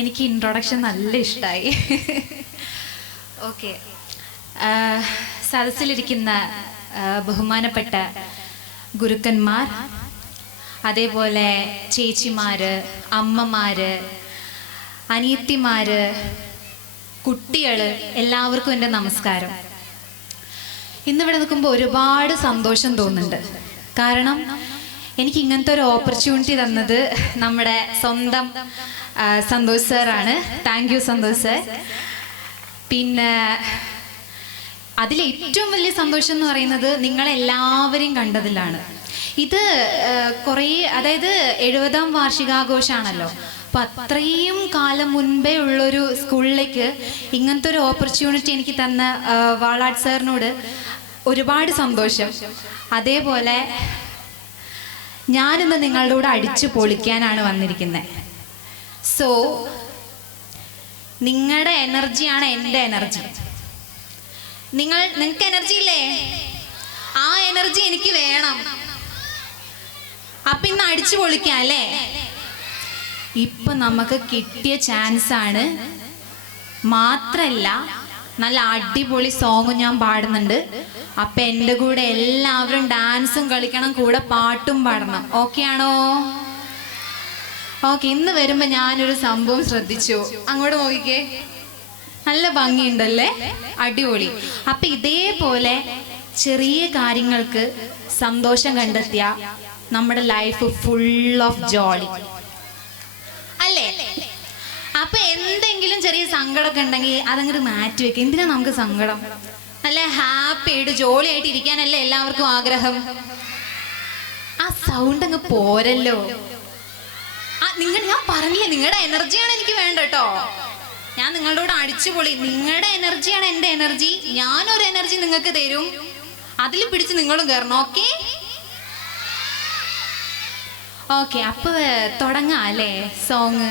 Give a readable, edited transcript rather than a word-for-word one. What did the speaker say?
എനിക്ക് ഇൻട്രൊഡക്ഷൻ നല്ല ഇഷ്ടമായി. ഓക്കെ, സദസ്സിലിരിക്കുന്ന ബഹുമാനപ്പെട്ട ഗുരുക്കന്മാർ, അതേപോലെ ചേച്ചിമാര്, അമ്മമാര്, അനിയത്തിമാര്, കുട്ടികൾ, എല്ലാവർക്കും എൻ്റെ നമസ്കാരം. ഇന്നിവിടെ നിൽക്കുമ്പോൾ ഒരുപാട് സന്തോഷം തോന്നുന്നുണ്ട്. കാരണം എനിക്ക് ഇങ്ങനത്തെ ഒരു ഓപ്പർച്യൂണിറ്റി തന്നത് നമ്മുടെ സ്വന്തം സന്തോഷ് സാറാണ്. Thank you Santhosh sir. പിന്നെ അതിലേറ്റവും വലിയ സന്തോഷം എന്ന് പറയുന്നത് നിങ്ങളെല്ലാവരെയും കണ്ടതിലാണ്. ഇത് കുറേ, അതായത് 70ാം വാർഷികാഘോഷമാണല്ലോ. അപ്പം അത്രയും കാലം മുൻപേ ഉള്ളൊരു സ്കൂളിലേക്ക് ഇങ്ങനത്തെ ഒരു ഓപ്പർച്യൂണിറ്റി എനിക്ക് തന്ന വാളാട് സാറിനോട് ഒരുപാട് സന്തോഷം. അതേപോലെ ഞാനിന്ന് നിങ്ങളുടെ കൂടെ അടിച്ചു പൊളിക്കാനാണ് വന്നിരിക്കുന്നത്. സോ നിങ്ങളുടെ എനർജിയാണ് എൻ്റെ എനർജി. നിങ്ങൾക്ക് എനർജി ഇല്ലേ? ആ എനർജി എനിക്ക് വേണം. അപ്പം ഇന്ന് അടിച്ചു പൊളിക്കാം അല്ലേ? ഇപ്പൊ നമുക്ക് കിട്ടിയ ചാൻസ് ആണ്. മാത്രല്ല നല്ല അടിപൊളി സോങ് ഞാൻ പാടുന്നുണ്ട്. അപ്പൊ എൻ്റെ കൂടെ എല്ലാവരും ഡാൻസും കളിക്കണം, കൂടെ പാട്ടും പാടണം. ഓക്കെ ആണോ? ഓക്കെ. ഇന്ന് വരുമ്പോ ഞാനൊരു സംഭവം ശ്രദ്ധിച്ചു. അങ്ങോട്ട് നോക്കിക്കേ, നല്ല ഭംഗിയുണ്ടല്ലേ? അടിപൊളി. അപ്പൊ ഇതേപോലെ ചെറിയ കാര്യങ്ങൾക്ക് സന്തോഷം കണ്ടെത്തിയ നമ്മുടെ ലൈഫ് ഫുൾ ഓഫ് ജോളി അല്ലേ? അപ്പൊ എന്തെങ്കിലും ചെറിയ സങ്കടമൊക്കെ ഉണ്ടെങ്കിൽ അതങ്ങോട്ട് മാറ്റി വെക്കുക. എന്തിനാ നമുക്ക് സങ്കടം? നല്ല ഹാപ്പി ആയിട്ട് ജോളി ആയിട്ട് ഇരിക്കാനല്ലേ എല്ലാവർക്കും ആഗ്രഹം. ആ സൗണ്ട് അങ്ങ് പോരല്ലോ. ഞാൻ പറഞ്ഞില്ലേ, നിങ്ങളുടെ എനർജിയാണ് എനിക്ക് വേണ്ട കേട്ടോ. ഞാൻ നിങ്ങളുടെ കൂടെ അടിച്ചുപൊളി. നിങ്ങളുടെ എനർജിയാണ് എൻ്റെ എനർജി. ഞാനൊരു എനർജി നിങ്ങൾക്ക് തരും, അതിൽ പിടിച്ച് നിങ്ങളും കയറണം. Okay okay. അപ്പൊ തുടങ്ങാം അല്ലേ സോങ്?